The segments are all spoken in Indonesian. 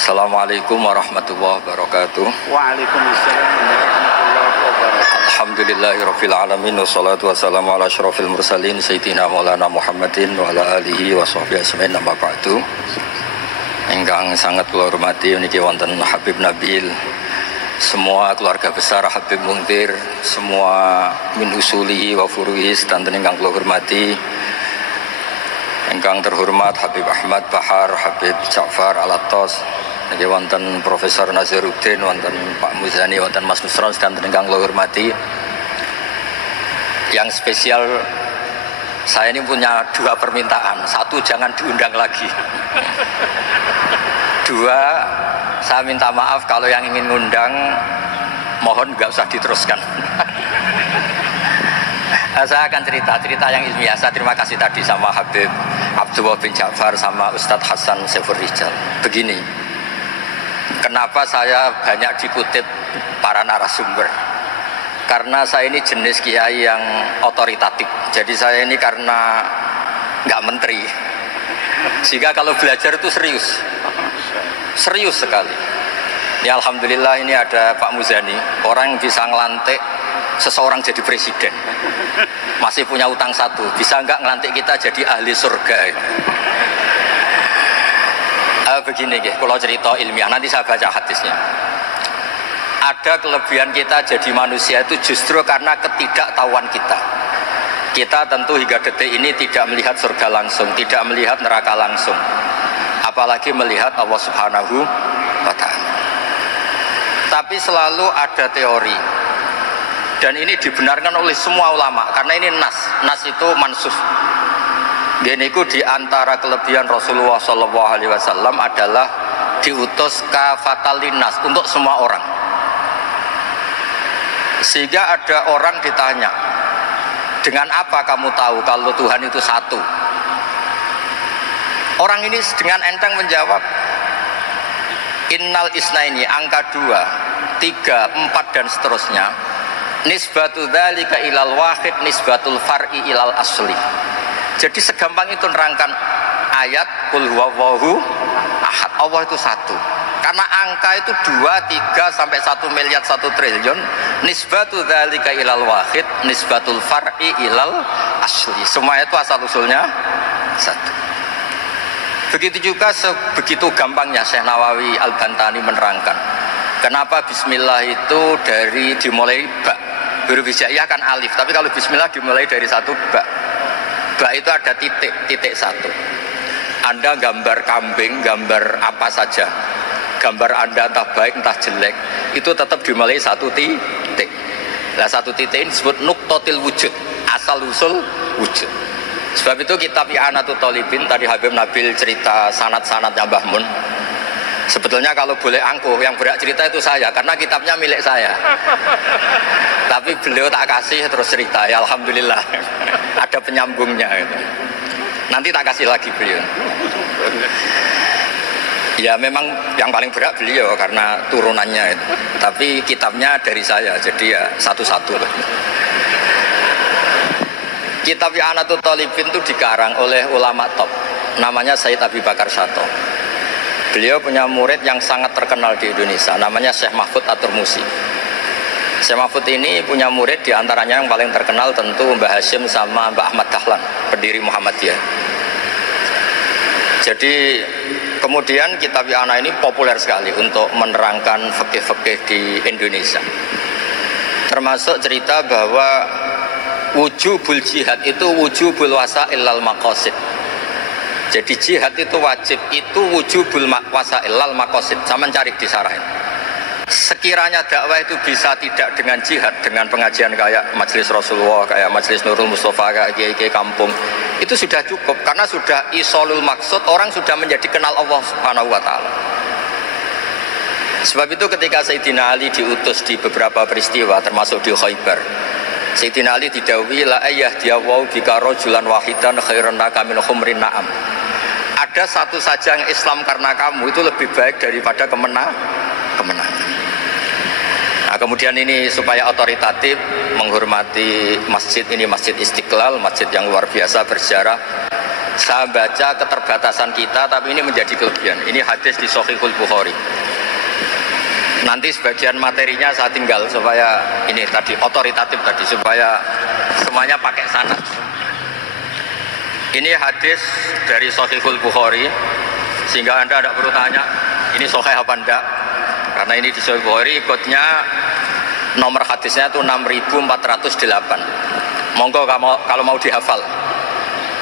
Assalamualaikum warahmatullahi wabarakatuh. Waalaikumsalam warahmatullahi wabarakatuh. Alhamdulillahirabbil alamin wassalatu wassalamu ala asyrofil mursalin sayyidina maulana Muhammadin wa ala alihi wa sahbihi ajmain amma ba'du. Ingkang sangat kula hormati niki wonten Habib Nabil, semua keluarga besar Habib Muntir, semua min usulihi wa furuhi sedanten ingkang kula hormati. Ingkang terhormat Habib Ahmad Bahar, Habib Ja'far Al-Attas, niki wonten Profesor Nazaruddin, wonten Pak Muzani, wonten Mas Nusron sedanten ingkang kula hormati. Yang spesial, saya ini punya dua permintaan. Satu, jangan diundang lagi. Dua, saya minta maaf kalau yang ingin ngundang mohon nggak usah diteruskan. Saya akan cerita yang ilmiah. Saya terima kasih tadi sama Habib Abdullah bin Ja'far sama Ustadz Hasan Saifur Rijal. Begini, kenapa saya banyak dikutip para narasumber? Karena saya ini jenis kiai yang otoritatif. Jadi saya ini karena nggak menteri, sehingga kalau belajar itu serius sekali. Ya alhamdulillah ini ada Pak Muzani, orang yang bisa ngelantik seseorang jadi presiden. Masih punya utang satu, bisa nggak ngelantik kita jadi ahli surga? Begini kalau cerita ilmiah, nanti saya baca hadisnya. Ada kelebihan kita jadi manusia itu justru karena ketidaktahuan kita. Kita tentu hingga detik ini tidak melihat surga langsung, tidak melihat neraka langsung, apalagi melihat Allah Subhanahu wa Ta'ala. Tapi selalu ada teori, dan ini dibenarkan oleh semua ulama karena ini nas itu mansuh. Geniku di antara kelebihan Rasulullah SAW adalah diutus kafatal linnas, untuk semua orang. Sehingga ada orang ditanya, dengan apa kamu tahu kalau Tuhan itu satu? Orang ini dengan enteng menjawab, innal isnaini, angka 2, 3, 4 dan seterusnya. Nisbatu dzalika ilal wahid nisbatul far'i ilal asli. Jadi segampang itu nerangkan ayat qul huwallahu ahad, Allah itu satu. Karena angka itu 2, 3 sampai 1 miliar 1 triliun. Nisbatu dzalika ilal wahid nisbatul far'i ilal asli. Semua itu asal usulnya satu. Begitu juga begitu gampangnya Syekh Nawawi Al-Bantani menerangkan kenapa bismillah itu dimulai ba. Huruf hijaiyah kan alif, tapi kalau bismillah dimulai dari satu ba. Ba itu ada titik satu. Anda gambar kambing, gambar apa saja, gambar Anda entah baik entah jelek, itu tetap dimulai satu titik. Nah satu titik ini disebut nuqtatil wujud, asal usul wujud. Sebab itu kitab I'anatul Thalibin, tadi Habib Nabil cerita sanad-sanadnya Mbah Mun. Sebetulnya kalau boleh angkuh, yang berhak cerita itu saya, karena kitabnya milik saya. Tapi beliau tak kasih terus cerita, ya alhamdulillah. Ada penyambungnya gitu. Nanti tak kasih lagi beliau. Ya memang yang paling berhak beliau karena turunannya itu. Tapi kitabnya dari saya, jadi ya satu-satu. Kitab I'anatul Thalibin itu dikarang oleh ulama top, namanya Sayyid Abi Bakar Syato. Beliau punya murid yang sangat terkenal di Indonesia, namanya Syekh Mahfud At-Turmusi. Syekh Mahfud ini punya murid, diantaranya yang paling terkenal tentu Mbah Hashim sama Mbah Ahmad Dahlan, pendiri Muhammadiyah. Jadi kemudian kitab I'anah ini populer sekali untuk menerangkan fikih-fikih di Indonesia. Termasuk cerita bahwa wujubul jihad itu wujubul wasail lal maqasid. Jadi jihad itu wajib, itu wujubul wasail lal maqasid. Sama cari disarahin. Sekiranya dakwah itu bisa tidak dengan jihad, dengan pengajian kayak Majelis Rasulullah, kayak Majelis Nurul Mustafa, kayak kiai kampung, itu sudah cukup karena sudah isolul maksud, orang sudah menjadi kenal Allah Subhanahu wa Ta'ala. Sebab itu ketika Sayyidina Ali diutus di beberapa peristiwa termasuk di Khaybar, Sayyidina Ali didhawuhi la ayyahdiyahu bika rajulan wahidan khairan laka min humrin na'am. Ada satu saja yang Islam karena kamu itu lebih baik daripada kemenangan. Nah, kemudian ini supaya otoritatif menghormati masjid ini, Masjid Istiqlal, masjid yang luar biasa bersejarah. Saya baca keterbatasan kita, tapi ini menjadi kelebihan. Ini hadis di Shahihul Bukhari. Nanti sebagian materinya saya tinggal supaya ini tadi otoritatif tadi, supaya semuanya pakai sanad. Ini hadis dari Shahihul Bukhari, sehingga Anda tidak perlu tanya ini sahih apa enggak, karena ini di Shahihul Bukhari. Ikutnya nomor hadisnya itu 6408. Monggo kalau mau dihafal.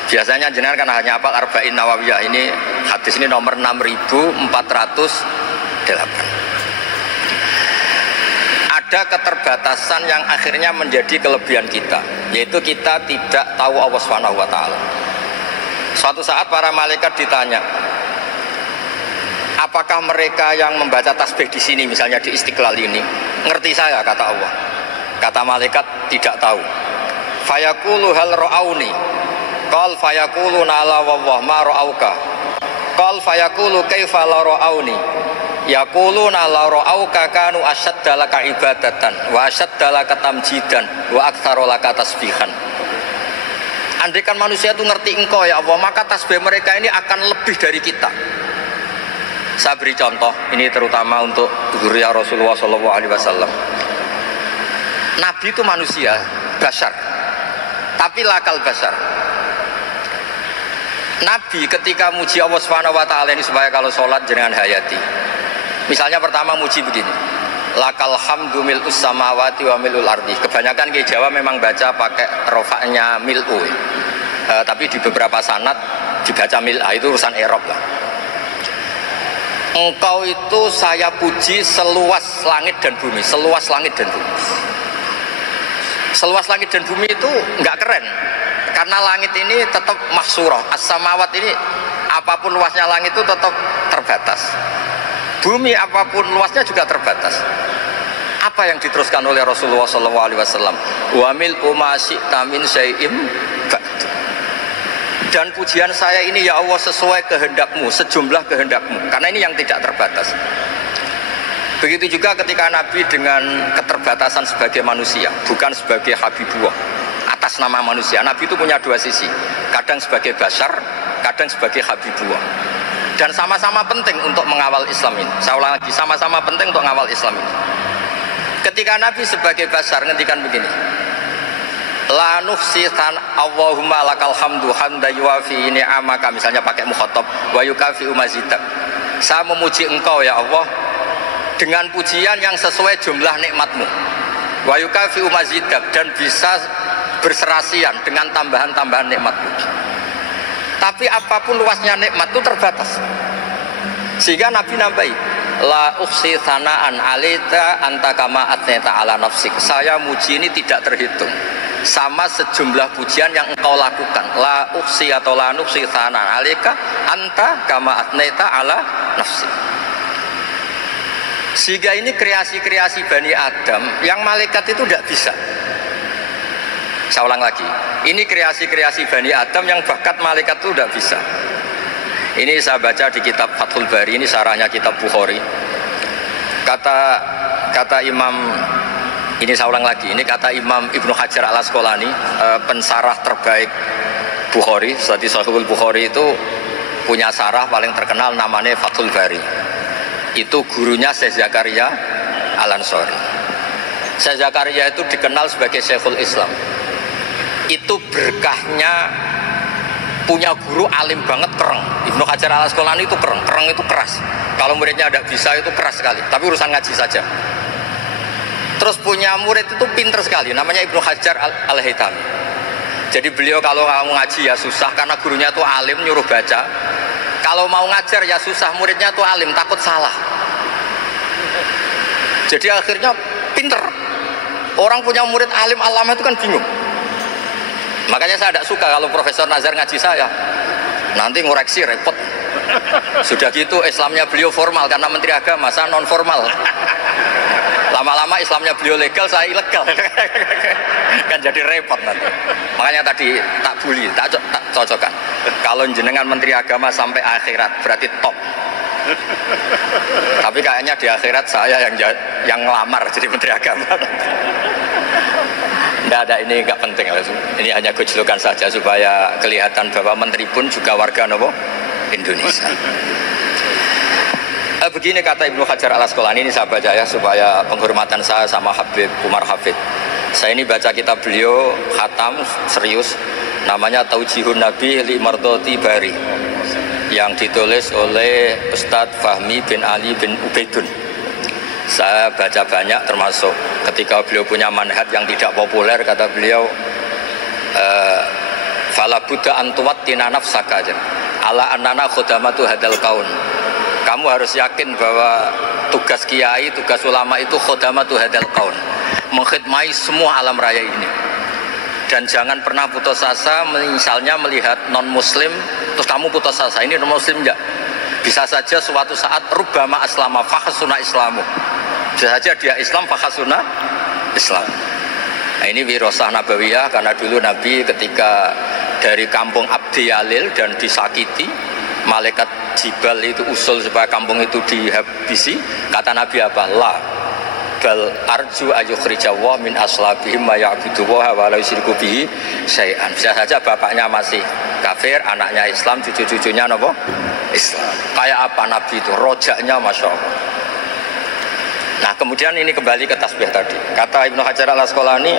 Biasanya jenengan kan hanya hafal Arba'in Nawawiyah. Ini hadis ini nomor 6408. Ada keterbatasan yang akhirnya menjadi kelebihan kita, yaitu kita tidak tahu Allah Subhanahu wa taala. Suatu saat para malaikat ditanya, apakah mereka yang membaca tasbih di sini, misalnya di Istiqlal ini, ngerti saya? Kata Allah. Kata malaikat, tidak tahu. Fayaqulu hal ra'auni. Qal fayaqulu nala wallah ma ra'auka. Qal fayaqulu kaifa la ra'auni. Yaquluna la ra'auka kanu asyadda laka ibadatan wa asyadda laka tamjidan wa aktsara laka tasbihan. Andaikan manusia itu ngerti engkau ya Allah, maka tasbih mereka ini akan lebih dari kita. Saya beri contoh, ini terutama untuk zuriat Rasulullah SAW. Nabi itu manusia, basar, tapi lakal basar. Nabi ketika muji Allah Subhanahu wa taala ini supaya kalau sholat jangan hayati. Misalnya pertama muji begini, lakal hamdu mil'us samawati wa mil'ul ardi. Kebanyakan di Jawa memang baca pakai rofaknya mil'u, tapi di beberapa sanad dibaca mil'a, itu urusan i'rab lah. Engkau itu saya puji seluas langit dan bumi, seluas langit dan bumi. Seluas langit dan bumi itu nggak keren, karena langit ini tetap mahsurah, as-samawat ini apapun luasnya langit itu tetap terbatas. Bumi apapun luasnya juga terbatas. Apa yang diteruskan oleh Rasulullah SAW? Wa mil'u ma syi'ta min syai'in ba'du. Dan pujian saya ini ya Allah sesuai kehendakmu, sejumlah kehendakmu, karena ini yang tidak terbatas. Begitu juga ketika Nabi dengan keterbatasan sebagai manusia, bukan sebagai Habibullah, atas nama manusia. Nabi itu punya dua sisi, kadang sebagai basar, kadang sebagai Habibullah. Dan sama-sama penting untuk mengawal Islam ini. Saya ulang lagi, sama-sama penting untuk mengawal Islam ini. Ketika Nabi sebagai basar ngendikan begini, la nuhsi Allahumma lakal hamdu hamda yuwafi ni'amaka, misalnya pakai mukhatab, wa yukafi umazidak. Saya memuji engkau ya Allah dengan pujian yang sesuai jumlah nikmatmu, wa yukafi umazidak, dan bisa berserasian dengan tambahan-tambahan nikmatmu. Tapi apapun luasnya nikmat itu terbatas, sehingga Nabi nambahi, la ukhsi thana'an alita anta kama atneta ala nafsik. Saya muji ini tidak terhitung, sama sejumlah pujian yang engkau lakukan. La ukhsi atau la nukhsi thana'an alika anta kama atneta ala nafsik. Sehingga ini kreasi-kreasi Bani Adam yang malaikat itu tidak bisa. Saya ulang lagi, ini kreasi-kreasi Bani Adam yang bakat malaikat itu tidak bisa. Ini saya baca di kitab Fathul Bari, ini sarahnya kitab Bukhari. Kata Imam, ini saya ulang lagi, ini kata Imam Ibnu Hajar al-Asqalani, pensarah terbaik Bukhari. Seperti Shahihul Bukhari itu punya sarah paling terkenal namanya Fathul Bari. Itu gurunya Syekh Zakaria Al-Ansari. Syekh Zakaria itu dikenal sebagai Syekhul Islam. Itu berkahnya punya guru alim banget, kereng. Ibnu Hajar al-Asqalani itu kereng itu keras. Kalau muridnya tidak bisa itu keras sekali, tapi urusan ngaji saja. Terus punya murid itu pinter sekali, namanya Ibnu Hajar al-Haytami. Jadi beliau kalau mau ngaji ya susah, karena gurunya itu alim, nyuruh baca. Kalau mau ngajar ya susah, muridnya itu alim, takut salah. Jadi akhirnya pinter. Orang punya murid alim alama itu kan bingung. Makanya saya tidak suka kalau Profesor Nazar ngaji saya, nanti ngoreksi repot. Sudah gitu Islamnya beliau formal karena Menteri Agama, saya non formal. Lama-lama Islamnya beliau legal, saya ilegal. Kan jadi repot nanti. Makanya tadi tak bully, tak cocokkan. Kalau jenengan Menteri Agama sampai akhirat berarti top. Tapi kayaknya di akhirat saya yang ngelamar jadi Menteri Agama. Tidak, ini nggak penting. Ini hanya gojlokan saja supaya kelihatan bahwa menteri pun juga warga nopo Indonesia. Begini kata Ibnu Hajar Al Asqalani, ini saya baca ya supaya penghormatan saya sama Habib Umar Hafid. Saya ini baca kitab beliau khatam serius, namanya Taujihun Nabi li Mardoti Bari, yang ditulis oleh Ustadz Fahmi bin Ali bin Ubaidun. Saya baca banyak, termasuk ketika beliau punya manhaj yang tidak populer, kata beliau fala buddha antuwattina nafsaka ala annana khudamatu hadal kaun. Kamu harus yakin bahwa tugas kiai, tugas ulama itu khudamatu hadal kaun, mengkhidmati semua alam raya ini. Dan jangan pernah putus asa, misalnya melihat non muslim terus kamu putus asa, ini non muslim enggak. Bisa saja suatu saat rubbama aslama fakhasuna islamu, bisa saja dia Islam fakhasuna Islam. Nah, ini wirasah nabawiyah, karena dulu Nabi ketika dari kampung Abdi Yalil dan disakiti, malaikat Jibal itu usul supaya kampung itu dihabisi, kata Nabi apa? La bal arju ayukhrijawah min aslabihim ma ya'buduwaha wa la yusyriku bihi syai'an. Bisa saja bapaknya masih kafir, anaknya Islam, cucu-cucunya apa? Islam. Kayak apa Nabi itu? Rojaknya Masya Allah. Nah kemudian ini kembali ke tasbih tadi. Kata Ibnu Hajar Al Asqalani,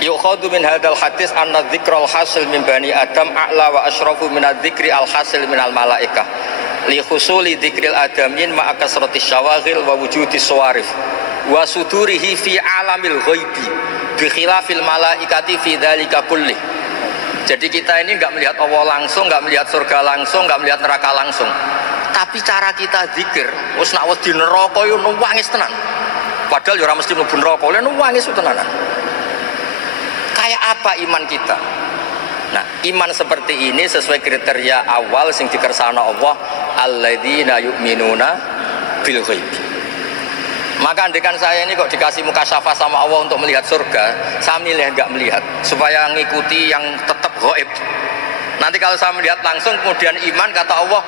yukhadu min hadal hadis anna dzikral hasil min bani adam a'la wa asyrafu min adzikri al hasil min al malaikah li husuli dzikril adamin ma'a kasrati syawaghil wa wujudi suwarif wa sudurihi fi alamil ghaibi bi khilafil malaikati fi dzalika kulli. Jadi kita ini enggak melihat Allah langsung, enggak melihat surga langsung, enggak melihat neraka langsung. Tapi cara kita zikir, wis nak wedi neraka yo nuwangis tenan. Padahal yo ora mesti mlebu neraka, lha nuwangis tenanan. Kayak apa iman kita? Nah, iman seperti ini sesuai kriteria awal sing dikersakno Allah, alladzina yu'minuna bil ghaibi. Maka andekan saya ini kok dikasih mukasyafah sama Allah untuk melihat surga, saya milih enggak melihat supaya ngikuti yang tetap gaib. Nanti kalau saya melihat langsung kemudian iman, kata Allah,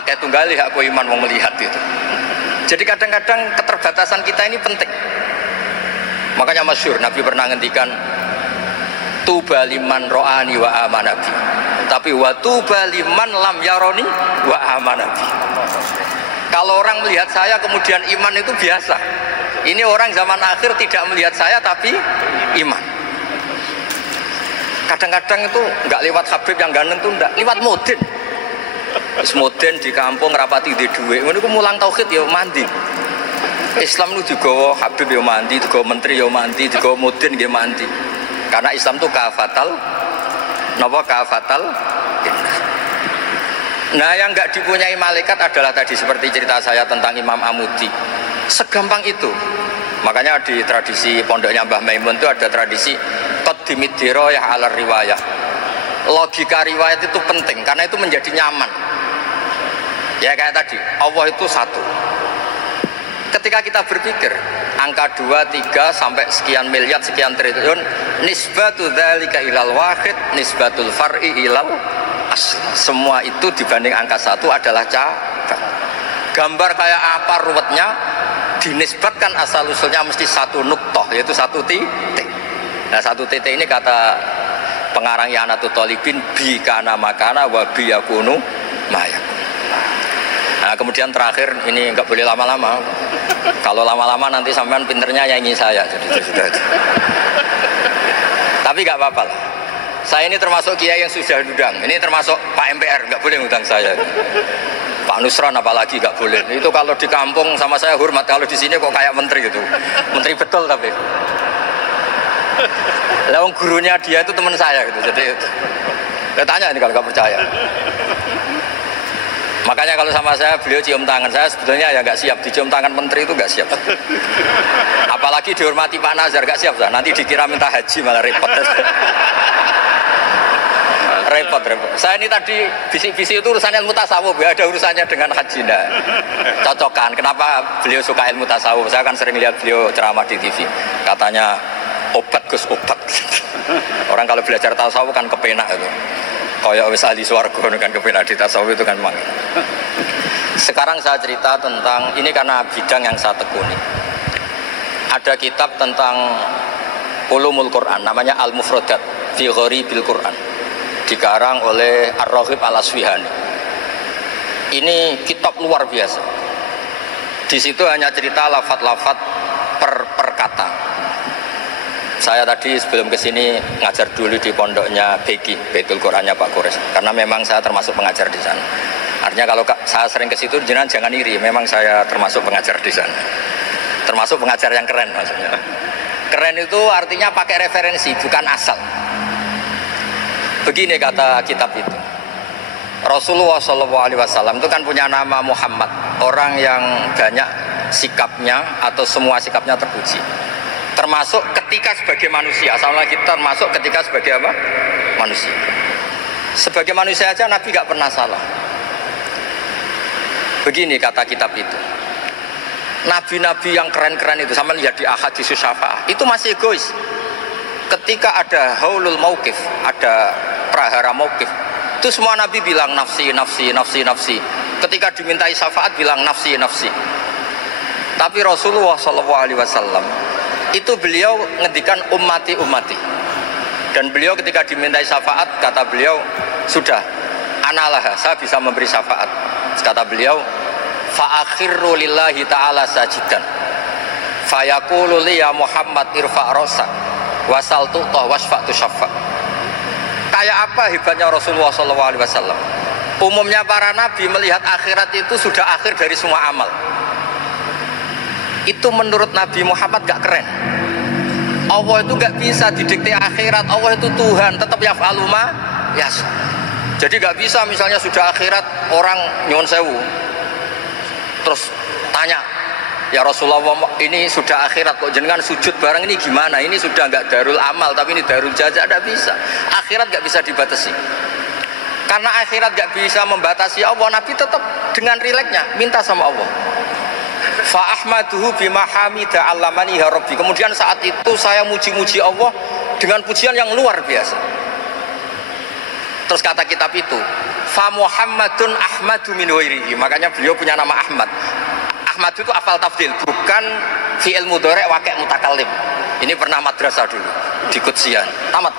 akeh tunggalih aku iman mau melihat itu. Jadi kadang-kadang keterbatasan kita ini penting. Makanya masyhur Nabi pernah ngendikan tuba liman ro'ani wa amanabi, tapi wa tuba liman lam yaroni wa amanabi. Kalau orang melihat saya kemudian iman itu biasa. Ini orang zaman akhir tidak melihat saya tapi iman. Kadang-kadang itu nggak lewat Habib yang ganteng tuh, enggak lewat Mudin. Terus Mudin di kampung rapati di duit, ini mulang tauhid ya mandi. Islam itu digawa Habib ya mandi, digawa menteri ya mandi, digawa Mudin ya mandi. Karena Islam itu kafatal, napa kafatal. Nah yang nggak dipunyai malaikat adalah tadi seperti cerita saya tentang Imam Amudi. Segampang itu. Makanya di tradisi pondoknya Mbah Maimun itu ada tradisi qaddimid dirayah ala riwayah. Logika riwayat itu penting karena itu menjadi nyaman. Ya kayak tadi, Allah itu satu. Ketika kita berpikir angka 2, 3 sampai sekian miliar, sekian triliun, nisbatu dzalika ilal wahid, nisbatul far'i ilal asli. Semua itu dibanding angka 1 adalah cabang. Gambar kayak apa ruwetnya, dinisbatkan asal usulnya mesti satu nuktoh, yaitu satu titik. Nah satu titik ini kata pengarang Ianatul Thalibin, bi kana makana wa bi yakunu mayakun. Nah kemudian terakhir ini nggak boleh lama-lama. Kalau lama-lama nanti sampean pinternya nyanyi saya, jadi sudah. Tapi nggak apa-apa lah. Saya ini termasuk kiai yang sudah diundang. Ini termasuk Pak MPR, nggak boleh ngundang saya. Pak Nusron apalagi nggak boleh. Itu kalau di kampung sama saya hormat, kalau di sini kok kayak menteri gitu. Menteri betul tapi. Lah gurunya dia itu teman saya gitu. Jadi saya tanya ini kalau nggak percaya. Makanya kalau sama saya beliau cium tangan, saya sebetulnya ya nggak siap dicium tangan menteri itu nggak siap. Apalagi dihormati Pak Nazar nggak siap, nanti dikira minta haji malah repot. repot. Saya ini tadi bisik-bisik itu urusannya ilmu tasawuf, ya ada urusannya dengan haji. Nah, cocokan. Kenapa beliau suka ilmu tasawuf? Saya kan sering lihat beliau ceramah di TV. Katanya obat Gus obat. Orang kalau belajar tasawuf kan kepenak itu. Kayak wis ahli swarga kan kepenak di tasawuf itu kan memang. Sekarang saya cerita tentang ini karena bidang yang saya tekuni. Ada kitab tentang Ulumul Quran, namanya Al-Mufradat fi Gharibil Quran, dikarang oleh Ar-Raghib Al-Asfihani. Ini kitab luar biasa. Di situ hanya cerita lafat-lafat per kata. Saya tadi sebelum kesini ngajar dulu di pondoknya Beki, Baitul Qurannya Pak Kores, karena memang saya termasuk pengajar di sana. Artinya kalau saya sering ke situ, jangan iri, memang saya termasuk pengajar di sana. Termasuk pengajar yang keren maksudnya. Keren itu artinya pakai referensi, bukan asal. Begini kata kitab itu. Rasulullah SAW itu kan punya nama Muhammad, orang yang banyak sikapnya atau semua sikapnya terpuji. Termasuk ketika sebagai manusia, sama lagi termasuk ketika sebagai apa? Manusia. Sebagai manusia aja Nabi gak pernah salah. Begini kata kitab itu. Nabi-nabi yang keren-keren itu, sama lihat di Ahadits Syafa'ah, itu masih egois. Ketika ada haulul mauqif, ada prahara mauqif, itu semua Nabi bilang nafsi, nafsi, nafsi, nafsi. Ketika dimintai syafaat bilang nafsi, nafsi. Tapi Rasulullah SAW itu beliau ngendikan ummati, ummati. Dan beliau ketika dimintai syafaat, kata beliau, sudah, analah, saya bisa memberi syafaat. Kata beliau, fa'akhirru lillahi ta'ala sajidan fayaqulu li ya Muhammad irfa' rosa wasal tu'tah wasfa'tu syafa'. Kayak apa hebatnya Rasulullah SAW? Umumnya para nabi melihat akhirat itu sudah akhir dari semua amal. Itu menurut Nabi Muhammad gak keren. Allah itu gak bisa didikte akhirat. Allah itu Tuhan, tetap yaf'alu ma yasha. Jadi gak bisa misalnya sudah akhirat orang nyuwun sewu terus tanya, ya Rasulullah ini sudah akhirat kok jenengan sujud bareng ini gimana? Ini sudah nggak darul amal tapi ini darul jaza. Tidak bisa. Akhirat nggak bisa dibatasi. Karena akhirat nggak bisa membatasi Allah, Nabi tetap dengan rileksnya minta sama Allah. Fa ahmaduhu bima hamida 'allamani ya rabbi. Kemudian saat itu saya muji-muji Allah dengan pujian yang luar biasa. Terus kata kitab itu, fa Muhammadun Ahmadu min ghairihi. Makanya beliau punya nama Ahmad. Ahmad itu afal tafdil, bukan fi'il mudhari' waqi' mutakallim. Ini pernah madrasah dulu di Kutsian. Tamat.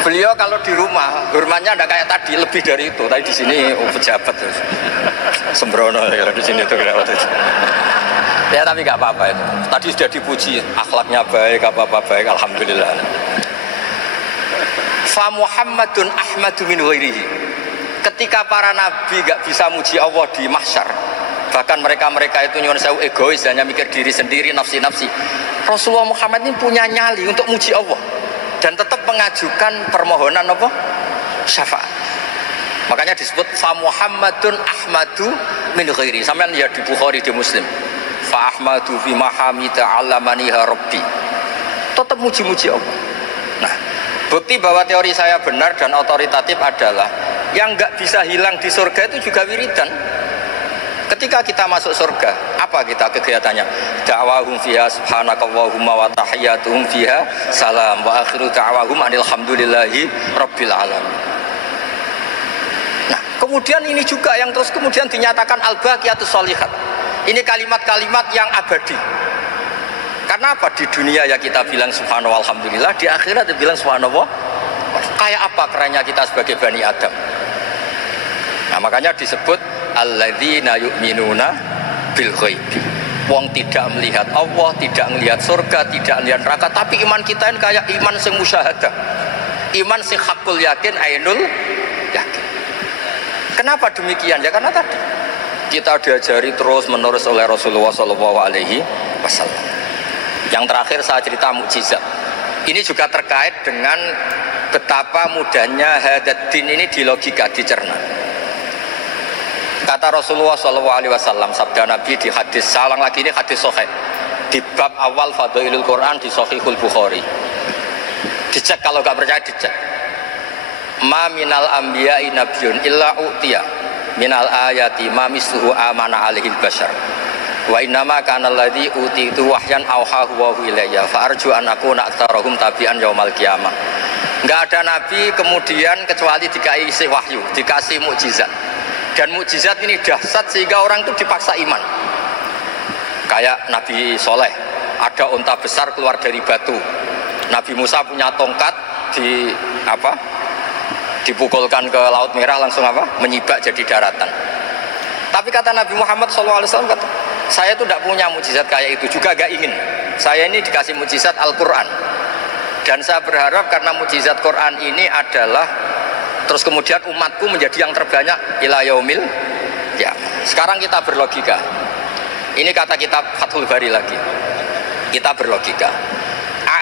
Beliau kalau di rumah hormatnya ada kayak tadi, lebih dari itu. Tadi di sini pejabat sembrono ya di sini tuh kayak itu. Ya tapi nggak apa-apa itu. Tadi sudah dipuji, akhlaknya baik, apa-apa baik, alhamdulillah. Fa Muhammadun Ahmadu min ghairihi. Ketika para nabi gak bisa muji Allah di mahsyar, bahkan mereka itu nyuwun sewu egois, hanya mikir diri sendiri, nafsi-nafsi. Rasulullah Muhammad ini punya nyali untuk muji Allah dan tetap mengajukan permohonan apa? Syafaat. Makanya disebut fa Muhammadun Ahmadu min ghairi. Sampeyan lihat di Bukhari, di Muslim. Fa Ahmadu fi mahamida 'allamani rabbi. Tetap muji-muji Allah. Nah, bukti bahwa teori saya benar dan otoritatif adalah yang nggak bisa hilang di surga itu juga wiridan. Ketika kita masuk surga, apa kita kegiatannya? Da'wahum fiha subhanakallahumma wa tahiyyatuhum fiha salam wa akhiru da'wahum alhamdulillahi rabbil alamin. Nah, kemudian ini juga yang terus kemudian dinyatakan al-baqiyatus sholihat. Ini kalimat-kalimat yang abadi. Karena apa? Di dunia ya kita bilang subhanallah alhamdulillah, di akhirat dia bilang subhanallah. Kayak apa kerennya kita sebagai Bani Adam? Nah, makanya disebut alladzina yu'minuna bil ghaibi. Wong tidak melihat Allah, tidak melihat surga, tidak melihat neraka, tapi iman kita ini kayak iman sing musyahadah. Iman sing hakul yakin, ainul yakin. Kenapa demikian? Ya karena tadi kita diajari terus menerus oleh Rasulullah SAW. Yang terakhir saya cerita mukjizat. Ini juga terkait dengan betapa mudahnya hadat din ini di logika, dicerna. Kata Rasulullah SAW, sabda Nabi di hadis, salang lagi ini hadis sahih di bab awal Fadailul Quran di Sahihul Bukhari. Dicek, kalau nggak percaya dicek. Ma minal anbiya'i nabiyyun illa u'tiya minal ayati ma misluhu amana alaihil bashar. Wa innama kana alladhi utitu wahyan auhahu wa ilayya fa arju an akuna aktsarahum tabi'an yaumal qiyamah. Enggak ada nabi kemudian kecuali dikasih wahyu, dikasih mukjizat. Dan mukjizat ini dahsyat sehingga orang itu dipaksa iman. Kayak Nabi Soleh ada unta besar keluar dari batu. Nabi Musa punya tongkat dipukulkan ke Laut Merah langsung menyibak jadi daratan. Tapi kata Nabi Muhammad SAW, kata, saya tuh tidak punya mukjizat kayak itu, juga gak ingin. Saya ini dikasih mukjizat Al-Quran, dan saya berharap karena mukjizat Quran ini adalah terus kemudian umatku menjadi yang terbanyak ila yaumil ya. Sekarang kita berlogika. Ini kata kitab Fathul Bari lagi. Kita berlogika.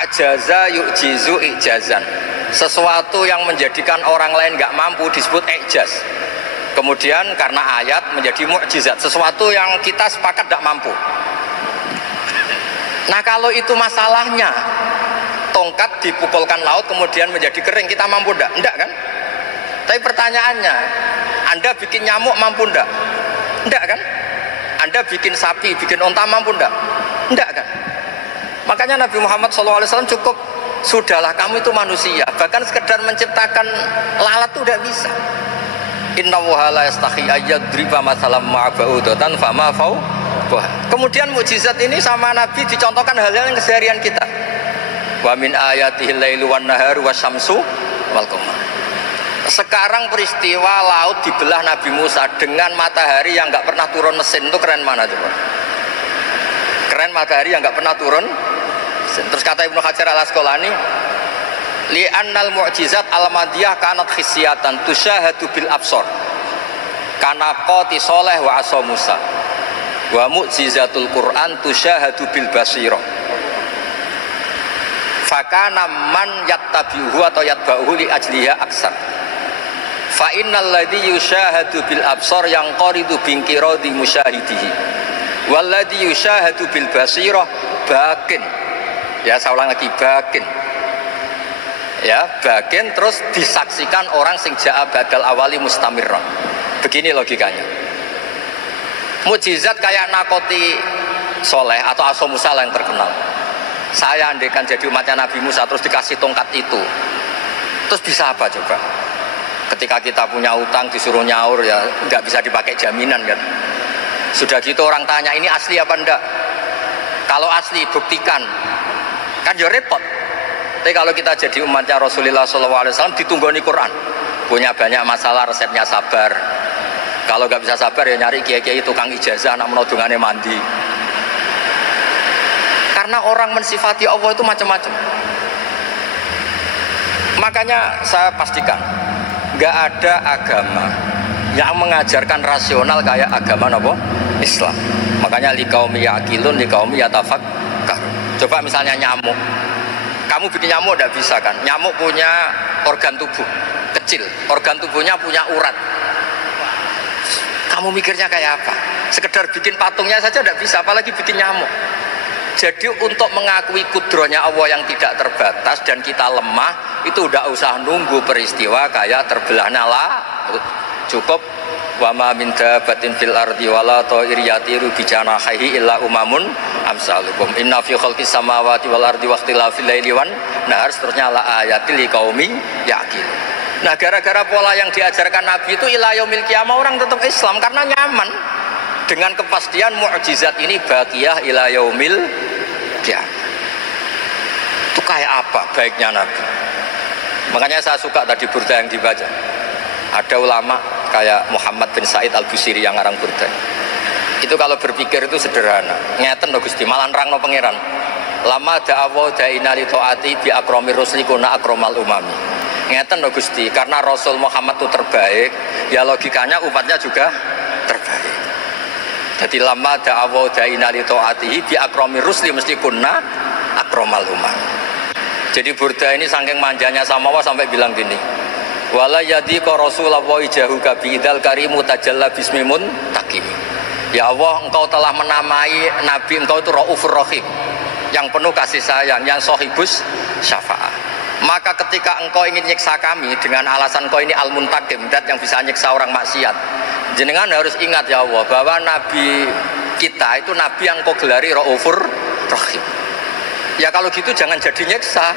Ajaza yu'jizu ijazan. Sesuatu yang menjadikan orang lain gak mampu disebut ijaz. Kemudian karena ayat menjadi mukjizat. Sesuatu yang kita sepakat gak mampu. Nah kalau itu masalahnya, tongkat dipukulkan laut kemudian menjadi kering, kita mampu enggak? Enggak kan? Tapi pertanyaannya, Anda bikin nyamuk mampu enggak? Enggak kan? Anda bikin sapi, bikin unta mampu enggak? Enggak kan? Makanya Nabi Muhammad SAW cukup, sudahlah kamu itu manusia, bahkan sekedar menciptakan lalat itu udah bisa. Inna Allaha la yastahi ayyadriba masalam ma'ba'udatan fama fawqaha. Kemudian mukjizat ini sama Nabi dicontohkan hal-hal yang keseharian kita. Wa min ayatihil lailu wan naharu wasyamsu wal qamar. Sekarang peristiwa laut dibelah Nabi Musa dengan matahari yang nggak pernah turun mesin, itu keren mana coba? Keren matahari yang nggak pernah turun mesin. Terus kata Ibnu Hajar al-Asqalani, li'annal mu'jizat al-madiyah kanat khisyatan tusyahadu bil absor kana qati soleh wa asa Musa wa mu'jizatul Quran tusyahadu bil basiro fakana man yattabi'uhu atau yatba'uhu li ajliha aksar fa innal ladhi yusyahadu bil absor yang qaridu bingkirodi musyahidihi wal ladhi yusyahadu bil basiro bakin. Ya saya ulang lagi, bakin. Ya, bagian terus disaksikan orang sing ja'a badal awali mustamirron. Begini logikanya. Mukjizat kayak nakoti soleh atau Asa Musa yang terkenal. Saya andaikan jadi umatnya Nabi Musa terus dikasih tongkat itu, terus bisa apa coba? Ketika kita punya utang disuruh nyaur ya nggak bisa dipakai jaminan kan. Sudah gitu orang tanya ini asli apa enggak? Kalau asli buktikan, kan ya repot. Tapi kalau kita jadi umatnya Rasulullah SAW ditunggoni Quran, punya banyak masalah resepnya sabar. Kalau nggak bisa sabar ya nyari kiai-kiai tukang ijazah anak menodongannya mandi. Karena orang mensifati Allah itu macam-macam. Makanya saya pastikan nggak ada agama yang mengajarkan rasional kayak agama Islam. Makanya liqaumi yaqilun liqaumi yatafakkar. Coba misalnya nyamuk. Kamu bikin nyamuk tidak bisa kan? Nyamuk punya organ tubuh kecil, organ tubuhnya punya urat. Kamu mikirnya kayak apa? Sekedar bikin patungnya saja tidak bisa, apalagi bikin nyamuk. Jadi untuk mengakui kudrohnya Allah yang tidak terbatas dan kita lemah, itu udah usah nunggu peristiwa kayak terbelahnya laut. Cukup wa ma min dabatin fil ardi wala ta'iriyatiru bi janahihi illa umamun amsalukum inna fi khalqis samawati wal ardi waqtilafil laili wan nahar, seterusnya la ayatil liqaumi yaqilun. Nah gara-gara pola yang diajarkan Nabi itu ila yaumil qiyamah orang tetap Islam karena nyaman dengan kepastian mukjizat ini baqiyah ila yaumil qiyamah. Itu kayak apa baiknya Nabi? Makanya saya suka tadi burda yang dibaca. Ada ulama kayak Muhammad bin Said Al-Busiri yang ngarang burda. Itu kalau berpikir itu sederhana. Ngeten lho Gusti, malah nerangno pangeran. Lama da'awa da'ina li ta'ati bi akramir rusli kuna akramal umami. Ngeten lho Gusti, karena Rasul Muhammad itu terbaik, ya logikanya umatnya juga terbaik. Jadi lama da'awa da'ina li ta'ati bi akramir rusli mesti kuna akramal umami. Jadi burda ini saking manjanya sama Allah sampai bilang gini. Wala yadhiqa Rasulullah jahuka bi'idal karimu tajalla bismimun takim. Ya Allah, engkau telah menamai Nabi engkau itu Raufur Rahim, yang penuh kasih sayang, yang sohibus syafa'ah. Maka ketika engkau ingin nyiksa kami dengan alasan engkau ini al-muntakim, dat yang bisa nyiksa orang maksiat, jenengan harus ingat ya Allah bahwa Nabi kita itu Nabi yang engkau gelari Raufur Rahim. Ya kalau gitu jangan jadi nyiksa.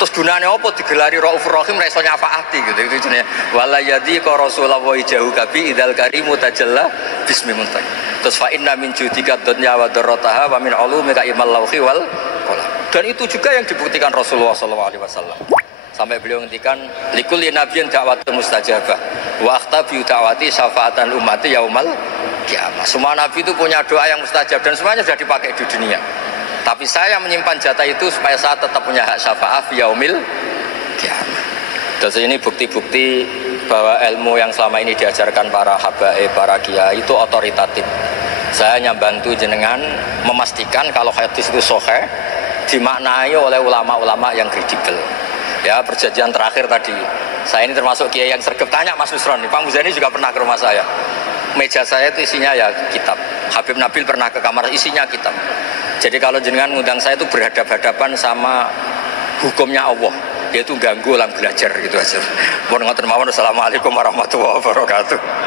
Terus gunanya apa digelari Raufur Rahim reso nyafaati gitu itu jenenge wala yadhiqa Rasulullah jahuka bi idal karimu tajalla bismi muntak. Terus fa inna min judika dunya wa darrataha wa min ulumika ilmal lauhi wal qalam. Dan itu juga yang dibuktikan Rasulullah SAW. Sampai beliau ngendikan likulli nabiyyin da'watun mustajabah wa akhtabi da'wati syafaatan ummati yaumal qiyamah. Semua nabi itu punya doa yang mustajab dan semuanya sudah dipakai di dunia. Tapi saya menyimpan jatah itu supaya saya tetap punya hak syafaat yaumil qiyamah. Terus ini bukti-bukti bahwa ilmu yang selama ini diajarkan para habaib, para kiai itu otoritatif. Saya hanya bantu jenengan memastikan kalau hadis itu sahih dimaknai oleh ulama-ulama yang kredibel. Ya, perjanjian terakhir tadi, saya ini termasuk kiai yang sergap. Tanya Mas Nusron, Pak Muzani juga pernah ke rumah saya. Meja saya itu isinya ya kitab. Habib Nabil pernah ke kamar, isinya kitab. Jadi kalau jenengan ngundang saya itu berhadapan-hadapan sama hukumnya Allah, yaitu ganggu orang belajar gitu aja. Mohon ngoten mawon. Assalamualaikum warahmatullahi wabarakatuh.